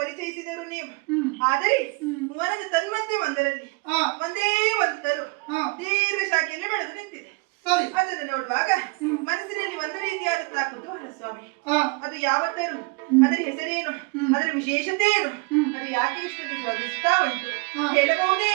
ಪರಿಚಯಿಸಿದರು ನೀವು. ಆದರೆ ವನದ ತನ್ಮಧ್ಯೆ ಒಂದರಲ್ಲಿ ಒಂದೇ ಒಂದು ತರು ದೀರ್ಘ ಶಾಖೆಯಲ್ಲಿ ಬೆಳೆದು ನಿಂತಿದೆ. ಅದನ್ನು ನೋಡುವಾಗ ಮನಸ್ಸಿನಲ್ಲಿ ಒಂದು ರೀತಿಯಾದಂತಹ ಕುತೂಹಲ ಸ್ವಾಮಿ. ಅದು ಯಾವ ತರು, ಅದರ ಹೆಸರೇನು, ಅದರ ವಿಶೇಷತೆ ಏನು, ಅದು ಯಾಕೆ ಇಷ್ಟೊಂದು ಸ್ವಾದಿಸ್ತಾ ಉಂಟು ಹೇಳಬಹುದೇ?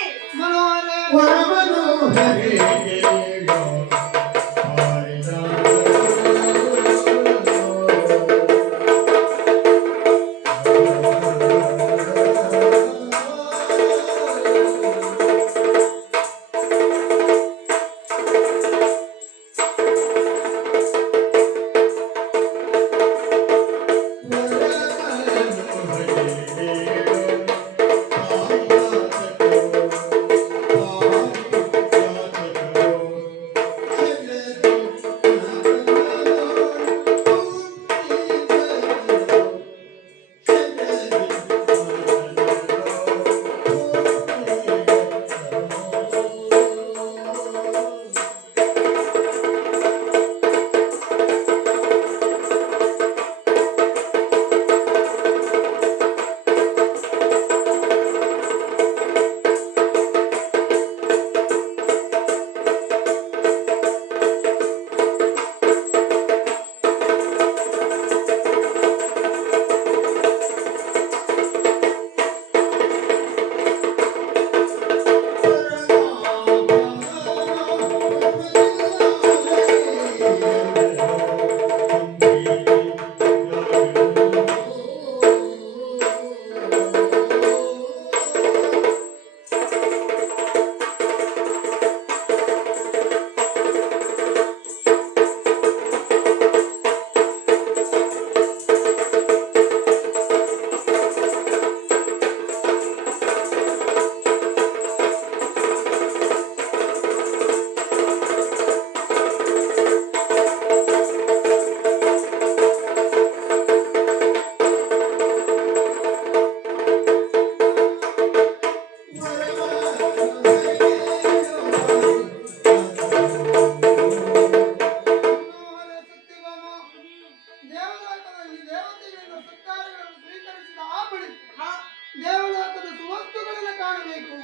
ದೇವಲೋಕದ ಸುವಸ್ತುಗಳನ್ನು ಕಾಣಬೇಕು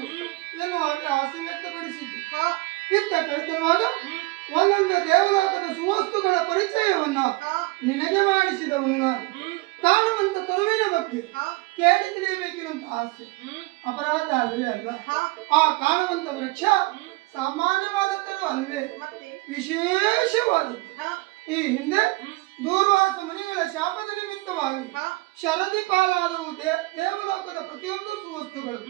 ಎನ್ನುವಾಗ ಆಸೆ ವ್ಯಕ್ತಪಡಿಸಿದ್ದು. ಇತ್ತ ಕಳೆತರುವಾಗ ಒಂದೊಂದು ದೇವಲೋಕದ ಸುವಸ್ತುಗಳ ಪರಿಚಯವನ್ನ ನಿನಗೆ ಮಾಡಿಸಿದವನು. ಕಾಣುವಂತ ತರುವಿನ ಬಗ್ಗೆ ಕೇಳಿ ತಿಳಿಯಬೇಕೆನ್ನುವಂತ ಆಸೆ ಅಪರಾಧ ಅಲ್ವೇ ಅಲ್ಲ. ಆ ಕಾಣುವಂತ ವೃಕ್ಷ ಸಾಮಾನ್ಯವಾದದ್ದು ಅಲ್ವೇ, ವಿಶೇಷವಾದದ್ದು. ಈ ಹಿಂದೆ ದೂರ್ವಾಸ ಮುನಿಗಳ ಶಾಪದ ನಿಮಿತ್ತವಾಗಿ ಶರದಿ ಪಾಲಾದವು ದೇವಲೋಕದ ಪ್ರತಿಯೊಂದು ಸುವಸ್ತುಗಳು.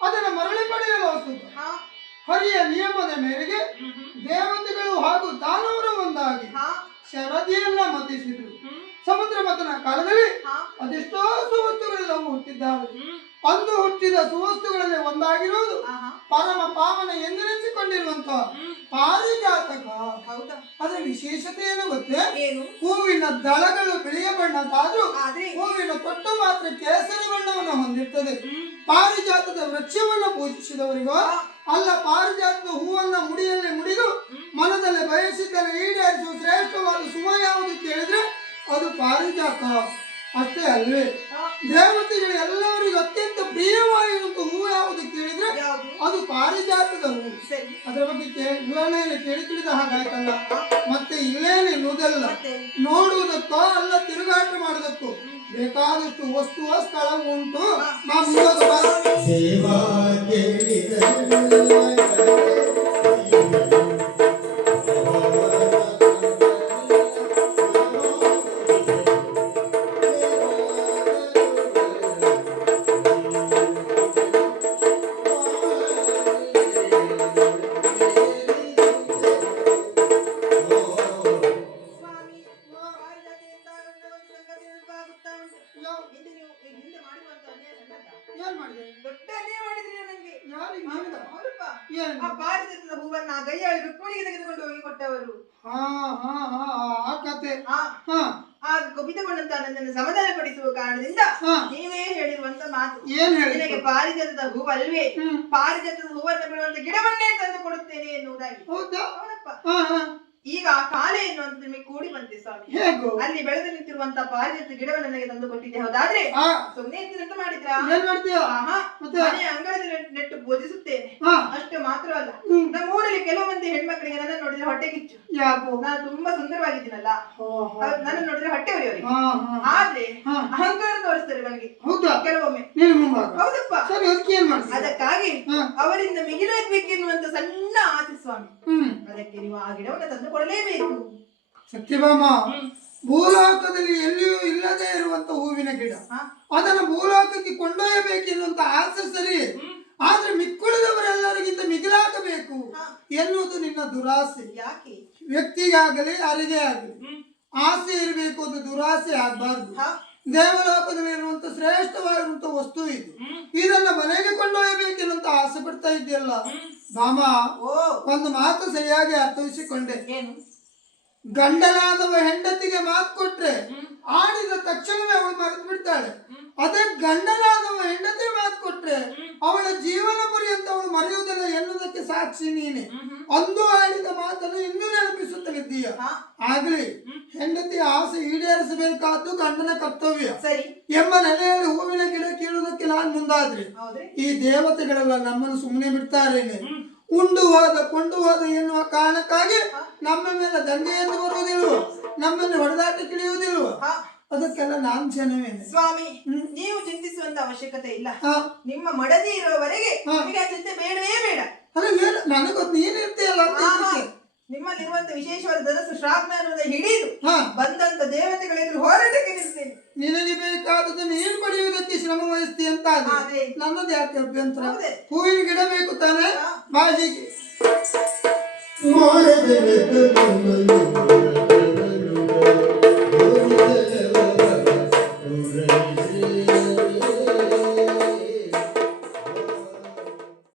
ಅದನ್ನು ಮರಳಿ ಪಡೆಯಲು ಹೊಸದು. ಹರಿಯ ನಿಯಮದ ಮೇರೆಗೆ ದೇವತೆಗಳು ಹಾಗೂ ದಾನವರು ಒಂದಾಗಿ ಶರದಿಯನ್ನ ಮತಿಸಿದ್ರು. ಸಮುದ್ರ ಮಥನ ಕಾಲದಲ್ಲಿ ಅದೆಷ್ಟೋ ಸುವಸ್ತುಗಳೆಲ್ಲವೂ ಹುಟ್ಟಿದ್ದಾವೆ. ಅಂದು ಹುಟ್ಟಿದ ಸುವಸ್ತುಗಳಲ್ಲಿ ಒಂದಾಗಿರುವುದು ಪರಮ ಪಾವನ ಎಂದೆನಿಸಿಕೊಂಡಿರುವಂತಹ ಪಾರಿಜಾತಕ. ಅದರ ವಿಶೇಷತೆ ಏನು ಗೊತ್ತೇ? ಹೂವಿನ ದಳಗಳು ಬಿಳಿಯ ಬಣ್ಣದಾದ್ರೂ ಹೂವಿನ ತೊಟ್ಟು ಮಾತ್ರ ಕೇಸರಿ ಬಣ್ಣವನ್ನು ಹೊಂದಿರ್ತದೆ. ಪಾರಿಜಾತದ ವೃಕ್ಷವನ್ನು ಪೂಜಿಸಿದವರಿಗೋ ಅಲ್ಲ, ಪಾರಿಜಾತದ ಹೂವನ್ನ ಮುಡಿಯಲ್ಲಿ ಮುಡಿದು ಮನದಲ್ಲಿ ಬಯಸಿದ್ದನ್ನು ಈಡೇರಿಸುವ ಶ್ರೇಷ್ಠವಾದ ಸುಮ ಯಾವುದು ಕೇಳಿದ್ರೆ ಅದು ಪಾರಿಜಾತ ಅಷ್ಟೇ ಅಲ್ವೇ. ದೇವತೆಗಳು ಎಲ್ಲರಿಗೂ ಅತ್ಯಂತ ಪ್ರಿಯವಾಗಿರುವಂತ ಹೂವು ಯಾವುದು ಕೇಳಿದ್ರೆ ಅದು ಪಾರಿಜಾತದ ಹೂವು. ಅದರ ಬಗ್ಗೆ ವಿವರಣೆಯನ್ನು ಕೇಳಿ ತಿಳಿದ ಹಾಗಾಯ್ತಲ್ಲ. ಮತ್ತೆ ಇಲ್ಲೇ ನಿಲ್ಲುವುದಲ್ಲ, ನೋಡುವುದಕ್ಕೋ ಅಲ್ಲ ತಿರುಗಾಟ ಮಾಡುವುದಕ್ಕೂ ಬೇಕಾದಷ್ಟು ವಸ್ತುವ ಸ್ಥಳ ಉಂಟು. ಪಾರಿಜಾತದ ಹೂವನ್ನ ಗೈಯಾಳಿ ರುಕ್ಮಿಣಿಗೆ ತೆಗೆದುಕೊಂಡು ಹೋಗಿ ಕೊಟ್ಟವರು. ಕುಪಿತಗೊಂಡಂತ ನನ್ನನ್ನು ಸಮಾಧಾನಪಡಿಸುವ ಕಾರಣದಿಂದ ನೀವೇ ಹೇಳಿರುವಂತ ಮಾತು. ನಿನಗೆ ಪಾರಿಜಾತದ ಹೂವಲ್ವೇ, ಪಾರಿಜಾತದ ಹೂವನ್ನು ಬಿಡುವಂತ ಗಿಡವನ್ನೇ ತಂದು ಕೊಡುತ್ತೇನೆ ಎನ್ನುವುದಾಗಿ. ಈಗ ಆ ಕಾಲೆ ಎನ್ನುವಂಥದ್ದು ನಿಮಗೆ ಕೂಡಿ ಬಂತೆ ಸ್ವಾಮಿ. ಹೇಗೂ ಅಲ್ಲಿ ಬೆಳೆದು ನಿಂತಿರುವಂತ ಪಾರಿಜಾತ ಗಿಡವನ್ನು ನನಗೆ ತಂದು ಕೊಟ್ಟಿದ್ದೆ, ಹೌದಾದ್ರೆ ಆ ಸುಮ್ಮನೆ ಇರ್ತೀನಂತ ಮಾಡಿದ್ರಾ? ಏನ್ ಮಾಡ್ತೀಯ ಆಹಾ, ಮತ್ತೆ ಮನೆ ಅಂಗಳದಲ್ಲಿ ನೆಟ್ಟು ಭೋಜಿಸುತ್ತೇನೆ. ಹಾ ಅಷ್ಟು ಮಾತ್ರವಲ್ಲ, ಹ್ಮ್. ನಮ್ಮ ಊರಲ್ಲಿ ಕೆಲವು ಮಂದಿ ಹೆಣ್ಮಕ್ಳಿಗೆ ನನ್ನ ನೋಡಿದ್ರೆ ಹೊಟ್ಟೆ ಕಿಚ್ಚು. ಯಾಕೋ ನಾನು ತುಂಬಾ ಸುಂದರವಾಗಿದ್ದೀನಲ್ಲ, ನನ್ನ ನೋಡಿದ್ರೆ ಹೊಟ್ಟೆ ಉರಿಯವರಿಗೆ. ಹಾ ಹಾ ಆದ್ರೆ ಹಾ. ಅಹಂಕಾರ ತೋರಿಸ್ತಾರೆ ನನಗೆ ಹೌದಾ ಕೆಲವೊಮ್ಮೆ. ನೀನು ಮುಂಭಾಗ ಹೌದಪ್ಪ. ಸರಿ ಅದಕ್ಕೆ ಏನ್ ಮಾಡ್ತೀಯ ಅದಕ್ಕಾಗಿ ಹಾ. ಅವರಿಂದ ಮಿಗಿಲಾಗ್ಬೇಕೆನ್ನುವಂತ ಸಣ್ಣ ಆಸೆ ಸ್ವಾಮಿ. ಹ್ಮ್ ಅದಕ್ಕೆ ನೀವು ಆ ಗಿಡವನ್ನು ತಂದು ಕೊಡಲೇಬೇಕು. ಸತ್ಯಭಾಮ ಭೂಲೋಕದಲ್ಲಿ ಎಲ್ಲಿಯೂ ಇಲ್ಲದೆ ಇರುವಂತ ಹೂವಿನ ಗಿಡ ಹಾ. ಅದನ್ನ ಭೂಲೋಕಕ್ಕೆ ಕೊಂಡೊಯ್ಯಬೇಕೆನ್ನುವಂತ ಆಸೆ ಸರಿ, ಆದ್ರೆ ಮಿಕ್ಕುಳಿದವರೆಲ್ಲರಿಗಿಂತ ಮಿಗಿಲಾಗಬೇಕು ಎನ್ನುವುದು ನಿನ್ನ ದುರಾಸೆ. ಯಾಕೆ? ವ್ಯಕ್ತಿಗಾಗಲಿ ಅರಿಗೆ ಆಗಲಿ ಆಸೆ ಇರಬೇಕು, ಅದು ದುರಾಸೆ ಆಗ್ಬಾರ್ದು. ದೇವಲೋಕದಲ್ಲಿ ಇರುವಂತ ಶ್ರೇಷ್ಠವಾಗಿರುವಂತ ವಸ್ತು ಇದು, ಇದನ್ನ ಮನೆಗೆ ಕೊಂಡೊಯ್ಯಬೇಕೆನ್ನುವಂತ ಆಸೆ ಪಡ್ತಾ ಇದೆಯಲ್ಲ ಭಾಮ. ಒಂದು ಮಾತು ಸರಿಯಾಗಿ ಅರ್ಥೈಸಿಕೊಂಡೆ. ಏನು? ಗಂಡನಾದವ ಹೆಂಡತಿಗೆ ಮಾತು ಕೊಟ್ರೆ ಆಡಿದ ತಕ್ಷಣವೇ ಅವಳು ಮರೆತು ಬಿಡ್ತಾಳೆ. ಅದೇ ಗಂಡನಾದವ ಹೆಂಡತಿ ಮಾತು ಕೊಟ್ರೆ ಅವಳ ಜೀವನ ಪರ್ಯಂತ ಅವಳು ಮರೆಯುವುದಿಲ್ಲ ಎನ್ನುವುದಕ್ಕೆ ಸಾಕ್ಷಿ ನೀನೆ. ಅಂದು ಆಡಿದ ಮಾತನ್ನು ಇನ್ನೂ ನೆನಪಿಸುತ್ತಲಿದ್ದೀಯ. ಆಗ್ಲಿ ಹೆಂಡತಿ ಆಸೆ ಈಡೇರಿಸಬೇಕಾದ್ದು ಗಂಡನ ಕರ್ತವ್ಯ ಸರಿ ಎಂಬ ನೆಲೆಯಲ್ಲಿ ಹೂವಿನ ಗಿಡ ಕೀಳುವುದಕ್ಕೆ ನಾನು ಮುಂದಾದ್ರೆ ಈ ದೇವತೆಗಳೆಲ್ಲ ನಮ್ಮನ್ನು ಸುಮ್ಮನೆ ಬಿಡ್ತಾರೇನೆ. ಉಂಡು ಹೋದ ಕೊಂಡು ಹೋದ ಎನ್ನುವ ಕಾರಣಕ್ಕಾಗಿ ನಮ್ಮ ಮೇಲೆ ದಂಗೆಯನ್ನು ಬರುವುದಿಲ್ವ, ನಮ್ಮನ್ನು ಹೊಡೆದಾಟಕ್ಕಿಳಿಯುವುದಿಲ್ವ? ಅದಕ್ಕೆಲ್ಲ ನಾನ್ ಜನವೇನೆ. ಸ್ವಾಮಿ, ನೀವು ಚಿಂತಿಸುವಂತ ಅವಶ್ಯಕತೆ ಇಲ್ಲ. ನಿಮ್ಮ ಮಡದಿ ಇರುವವರೆಗೆ ನಿಮಗೆ ಆ ಚಿಂತೆ ಬೇಡವೇ ಬೇಡ. ಅಲ್ಲ ನನಗೆ ಗೊತ್ತು ನೀನ್ ಇರ್ತೀಯಲ್ಲ. ನಿಮ್ಮಲ್ಲಿರುವಂತ ವಿಶೇಷವಾದ ಧನಸ್ಸು ಶ್ರಾಗ್ನ ಹಿಡಿದು ಬಂದಂತ ದೇವತೆಗಳ ಎದುರು ಹೋರಾಟಕ್ಕೆ ನಿಲ್ತೇನೆ. ನಿನಗೆ ಬೇಕಾದದ್ದು ನೀನು ಪಡೆಯುವುದಕ್ಕೆ ಶ್ರಮ ವಹಿಸ್ತಿ ಅಂತ ನನ್ನದು ಯಾಕೆ ಅಭ್ಯಂತರ? ಹೂವಿನ ಗಿಡ ಬೇಕು ತಾನೆ? ಬಾಜಿಗೆ